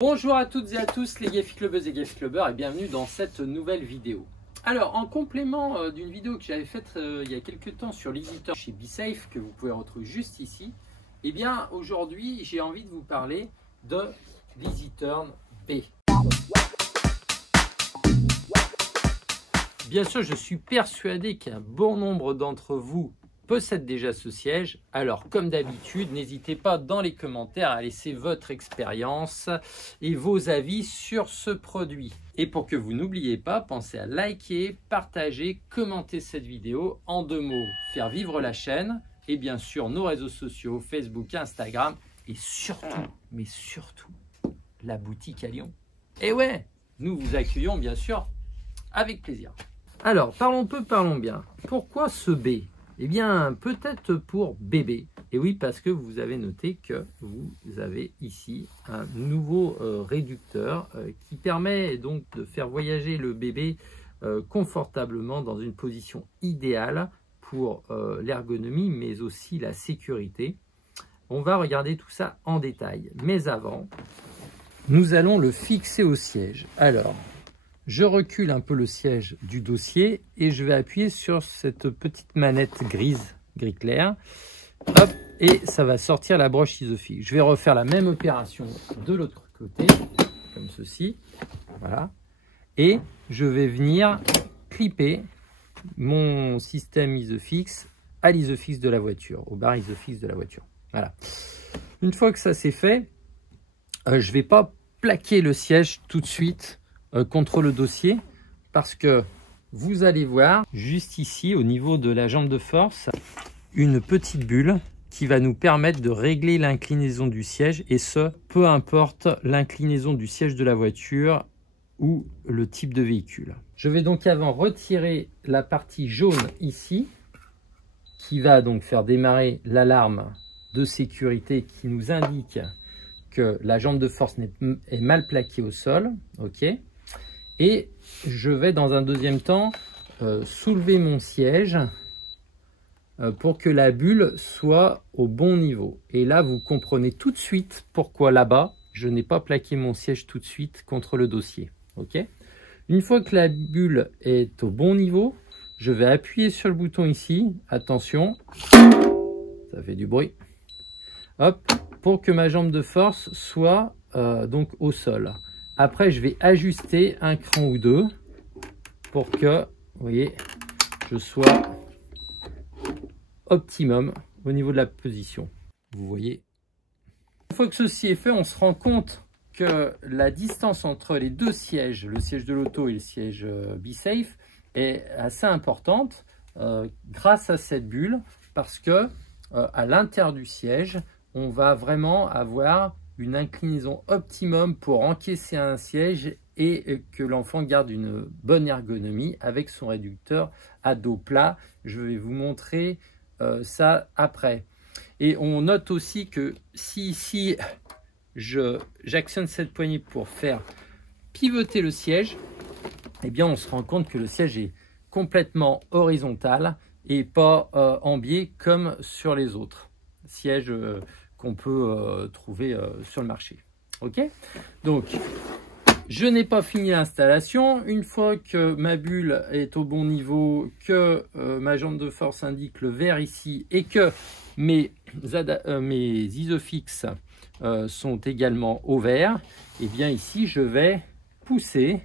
Bonjour à toutes et à tous les Gephi Clubbeuses et Gephi Clubbeurs et bienvenue dans cette nouvelle vidéo. Alors en complément d'une vidéo que j'avais faite il y a quelques temps sur l'EasyTurn chez BeSafe que vous pouvez retrouver juste ici, et bien aujourd'hui j'ai envie de vous parler de l'EasyTurn B. Bien sûr je suis persuadé qu'un bon nombre d'entre vous possède déjà ce siège, alors comme d'habitude, n'hésitez pas dans les commentaires à laisser votre expérience et vos avis sur ce produit. Et pour que vous n'oubliez pas, pensez à liker, partager, commenter cette vidéo, en 2 mots, faire vivre la chaîne et bien sûr nos réseaux sociaux, Facebook, Instagram et surtout, mais surtout, la boutique à Lyon. Et ouais, nous vous accueillons bien sûr avec plaisir. Alors, parlons peu, parlons bien. Pourquoi ce B ? Eh bien, peut-être pour bébé. Et oui, parce que vous avez noté que vous avez ici un nouveau réducteur qui permet donc de faire voyager le bébé confortablement dans une position idéale pour l'ergonomie, mais aussi la sécurité. On va regarder tout ça en détail. Mais avant, nous allons le fixer au siège. Alors, je recule un peu le siège du dossier et je vais appuyer sur cette petite manette gris clair. Hop, et ça va sortir la broche Isofix. Je vais refaire la même opération de l'autre côté, comme ceci. Voilà. Et je vais venir clipper mon système Isofix à l'Isofix de la voiture, au bar Isofix de la voiture. Voilà. Une fois que ça c'est fait, je ne vais pas plaquer le siège tout de suite contre le dossier, parce que vous allez voir juste ici au niveau de la jambe de force une petite bulle qui va nous permettre de régler l'inclinaison du siège, et ce peu importe l'inclinaison du siège de la voiture ou le type de véhicule. Je vais donc avant retirer la partie jaune ici qui va donc faire démarrer l'alarme de sécurité qui nous indique que la jambe de force est mal plaquée au sol. Ok. Et je vais dans un deuxième temps soulever mon siège pour que la bulle soit au bon niveau. Et là, vous comprenez tout de suite pourquoi là-bas, je n'ai pas plaqué mon siège tout de suite contre le dossier. Okay. Une fois que la bulle est au bon niveau, je vais appuyer sur le bouton ici. Attention, ça fait du bruit. Hop, pour que ma jambe de force soit donc au sol. Après, je vais ajuster un cran ou deux pour que, vous voyez, je sois optimum au niveau de la position. Vous voyez. Une fois que ceci est fait, on se rend compte que la distance entre les deux sièges, le siège de l'auto et le siège BeSafe, est assez importante grâce à cette bulle, parce que à l'intérieur du siège, on va vraiment avoir une inclinaison optimum pour encaisser un siège et que l'enfant garde une bonne ergonomie avec son réducteur à dos plat. Je vais vous montrer ça après. Et on note aussi que si ici j'actionne cette poignée pour faire pivoter le siège, eh bien on se rend compte que le siège est complètement horizontal et pas en biais comme sur les autres sièges qu'on peut trouver sur le marché. Ok, donc je n'ai pas fini l'installation. Une fois que ma bulle est au bon niveau, que ma jambe de force indique le vert ici et que mes Isofix sont également au vert, et bien ici je vais pousser,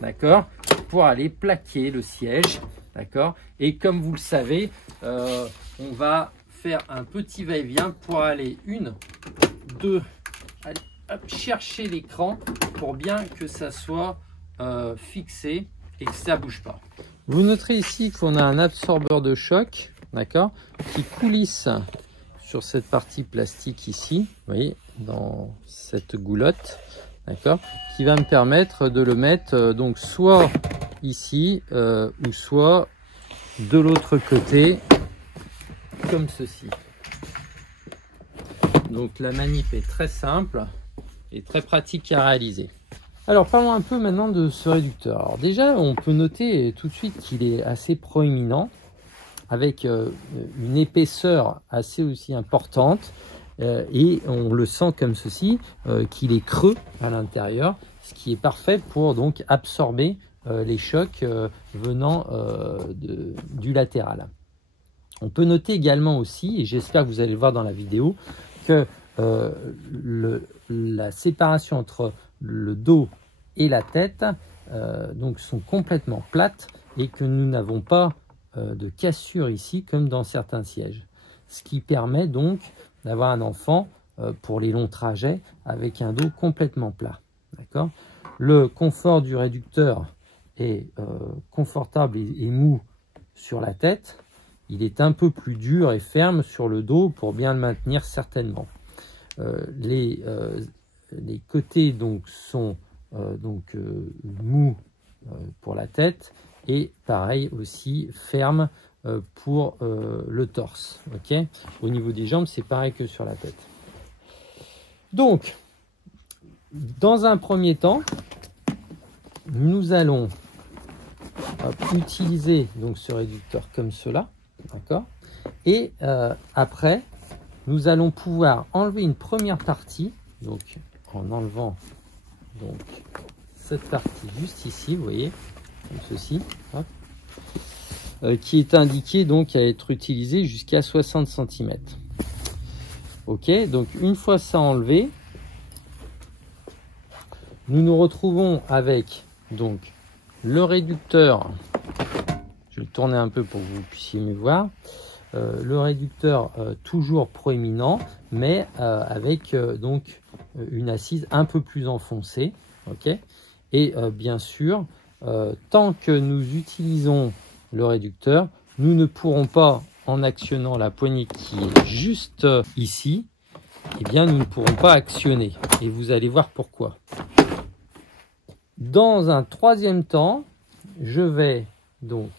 d'accord, pour aller plaquer le siège, d'accord. Et comme vous le savez, on va faire un petit va-et-vient pour aller allez, hop, chercher l'écran pour bien que ça soit fixé et que ça bouge pas. Vous noterez ici qu'on a un absorbeur de choc, d'accord, qui coulisse sur cette partie plastique ici, vous voyez, dans cette goulotte, d'accord, qui va me permettre de le mettre donc soit ici ou soit de l'autre côté, comme ceci. Donc la manip est très simple et très pratique à réaliser. Alors parlons un peu maintenant de ce réducteur. Alors déjà on peut noter tout de suite qu'il est assez proéminent, avec une épaisseur assez aussi importante, et on le sent comme ceci, qu'il est creux à l'intérieur, ce qui est parfait pour donc absorber les chocs venant du latéral. On peut noter également aussi, et j'espère que vous allez le voir dans la vidéo, que la séparation entre le dos et la tête donc sont complètement plates et que nous n'avons pas de cassure ici comme dans certains sièges. Ce qui permet donc d'avoir un enfant pour les longs trajets avec un dos complètement plat. D'accord ? Le confort du réducteur est confortable et mou sur la tête. Il est un peu plus dur et ferme sur le dos pour bien le maintenir certainement. Les côtés donc sont mous pour la tête et pareil aussi ferme pour le torse. Okay, au niveau des jambes, c'est pareil que sur la tête. Donc, dans un premier temps, nous allons utiliser donc ce réducteur comme cela, d'accord. Et après, nous allons pouvoir enlever une première partie, donc en enlevant donc cette partie juste ici, vous voyez, comme ceci, hop, qui est indiqué donc à être utilisé jusqu'à 60 cm. Ok, donc une fois ça enlevé, nous nous retrouvons avec donc le réducteur. Je vais le tourner un peu pour que vous puissiez mieux voir. Le réducteur toujours proéminent, mais avec donc une assise un peu plus enfoncée. Ok, et bien sûr, tant que nous utilisons le réducteur, nous ne pourrons pas, en actionnant la poignée qui est juste ici, eh bien nous ne pourrons pas actionner. Et vous allez voir pourquoi. Dans un troisième temps, je vais donc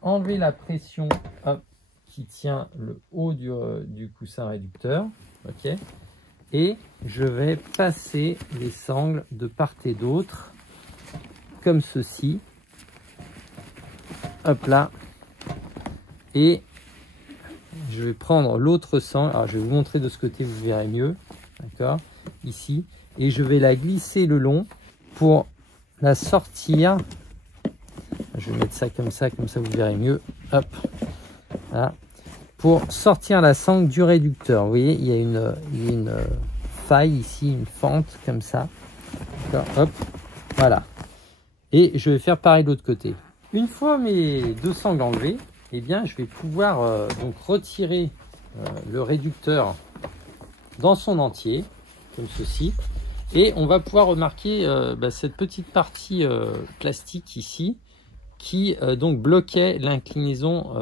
enlever la pression qui tient le haut du coussin réducteur. Ok, et je vais passer les sangles de part et d'autre, comme ceci. Hop là. Et je vais prendre l'autre sangle. Alors, je vais vous montrer de ce côté, vous verrez mieux. D'accord, ici. Et je vais la glisser le long pour la sortir. Je vais mettre ça, comme ça vous verrez mieux. Hop. Là. Pour sortir la sangle du réducteur. Vous voyez, il y a une faille ici, une fente comme ça. Hop. Voilà. Et je vais faire pareil de l'autre côté. Une fois mes deux sangles enlevées, eh bien, je vais pouvoir donc retirer le réducteur dans son entier, comme ceci. Et on va pouvoir remarquer cette petite partie plastique ici, qui donc bloquait l'inclinaison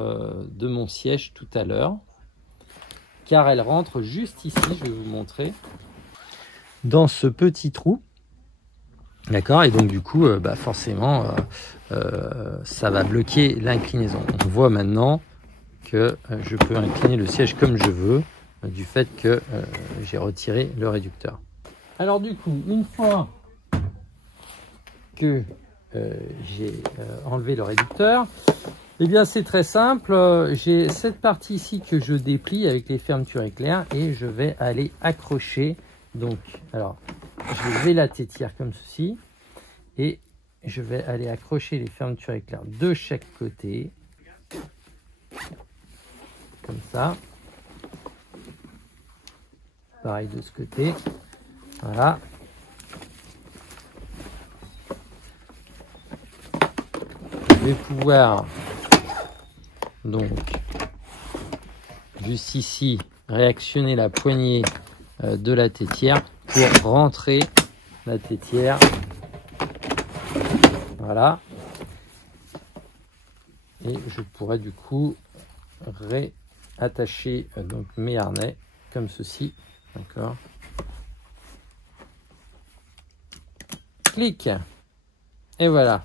de mon siège tout à l'heure, car elle rentre juste ici, je vais vous montrer, dans ce petit trou. D'accord, et donc du coup, forcément, ça va bloquer l'inclinaison. On voit maintenant que je peux incliner le siège comme je veux, du fait que j'ai retiré le réducteur. Alors du coup, une fois que j'ai enlevé le réducteur, eh bien c'est très simple. J'ai cette partie ici que je déplie avec les fermetures éclairs et je vais aller accrocher. Donc, alors, je vais la tétire comme ceci et je vais aller accrocher les fermetures éclairs de chaque côté, comme ça. Pareil de ce côté. Voilà. Je vais pouvoir donc juste ici réactionner la poignée de la tétière pour rentrer la tétière. Voilà. Et je pourrais du coup réattacher donc mes harnais comme ceci. D'accord. Clic. Et voilà.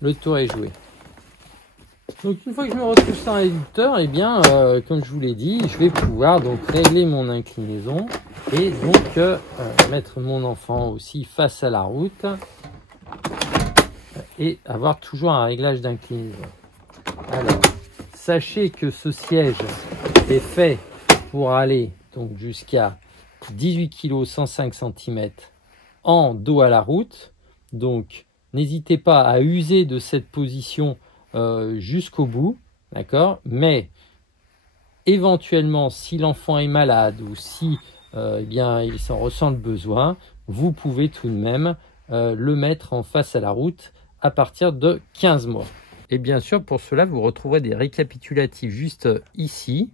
Le tour est joué. Donc une fois que je me retrouve sans réducteur, et bien comme je vous l'ai dit, je vais pouvoir donc régler mon inclinaison et donc mettre mon enfant aussi face à la route et avoir toujours un réglage d'inclinaison. Alors, sachez que ce siège est fait pour aller donc jusqu'à 18 kg 105 cm en dos à la route. Donc n'hésitez pas à user de cette position jusqu'au bout, d'accord? Mais éventuellement, si l'enfant est malade ou si eh bien, il s'en ressent le besoin, vous pouvez tout de même le mettre en face à la route à partir de 15 mois. Et bien sûr, pour cela, vous retrouverez des récapitulatifs juste ici,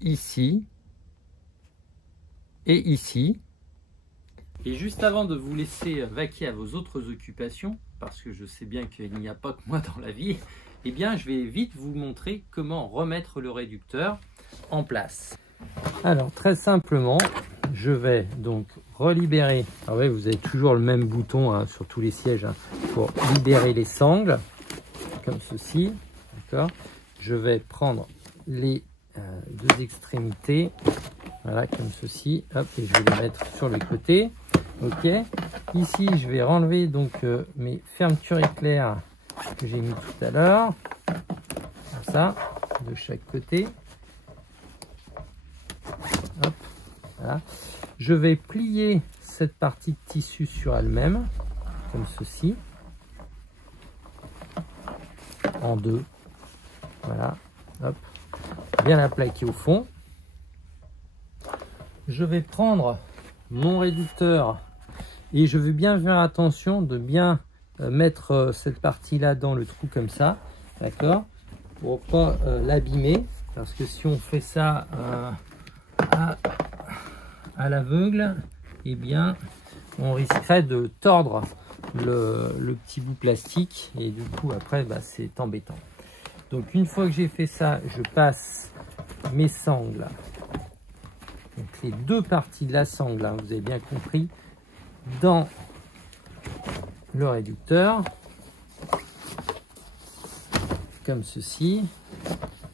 ici et ici. Et juste avant de vous laisser vaquer à vos autres occupations, parce que je sais bien qu'il n'y a pas que moi dans la vie, eh bien, je vais vite vous montrer comment remettre le réducteur en place. Alors, très simplement, je vais donc relibérer. Alors oui, vous avez toujours le même bouton hein, sur tous les sièges hein, pour libérer les sangles, comme ceci. D'accord. Je vais prendre les deux extrémités, voilà, comme ceci. Hop, et je vais les mettre sur le côté. Ok. Ici, je vais renlever donc mes fermetures éclairs que j'ai mis tout à l'heure. Comme ça, de chaque côté. Hop, voilà. Je vais plier cette partie de tissu sur elle-même, comme ceci, en deux. Voilà, hop, bien la plaquer au fond. Je vais prendre mon réducteur et je vais bien faire attention de bien mettre cette partie-là dans le trou comme ça, d'accord, pour pas l'abîmer, parce que si on fait ça à l'aveugle, eh bien on risquerait de tordre le petit bout plastique et du coup après bah, c'est embêtant. Donc une fois que j'ai fait ça, je passe mes sangles, donc les deux parties de la sangle, hein, vous avez bien compris, dans le réducteur, comme ceci.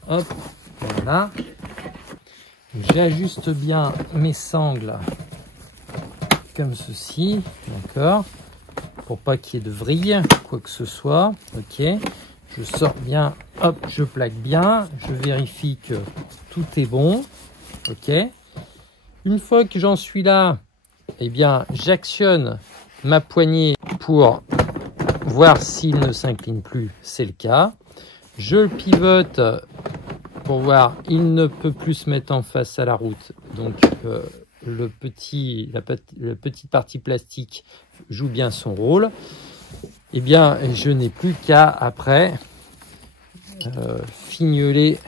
Hop, voilà. J'ajuste bien mes sangles comme ceci, d'accord, pour pas qu'il y ait de vrille, quoi que ce soit. Ok, je sors bien, hop, je plaque bien, je vérifie que tout est bon. Ok, une fois que j'en suis là, eh bien, j'actionne ma poignée pour voir s'il ne s'incline plus, c'est le cas. Je le pivote pour voir, il ne peut plus se mettre en face à la route, donc la petite partie plastique joue bien son rôle. Eh bien, je n'ai plus qu'à après fignoler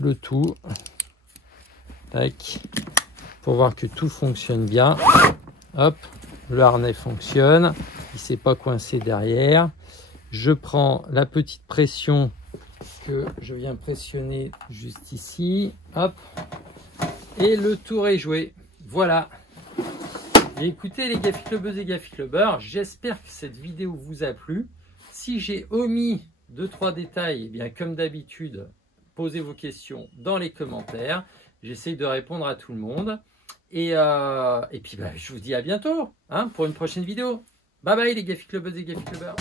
le tout, tac, pour voir que tout fonctionne bien. Hop, le harnais fonctionne, il ne s'est pas coincé derrière. Je prends la petite pression que je viens pressionner juste ici, hop, et le tour est joué. Voilà. Et écoutez les Gaffy-Clubbeuses et Gaffy-Clubbeurs, j'espère que cette vidéo vous a plu. Si j'ai omis 2-3 détails, eh bien comme d'habitude, posez vos questions dans les commentaires. J'essaye de répondre à tout le monde. Et puis bah, je vous dis à bientôt hein, pour une prochaine vidéo. Bye bye les Gaffy-Clubbeuses et Gaffy-Clubbeurs.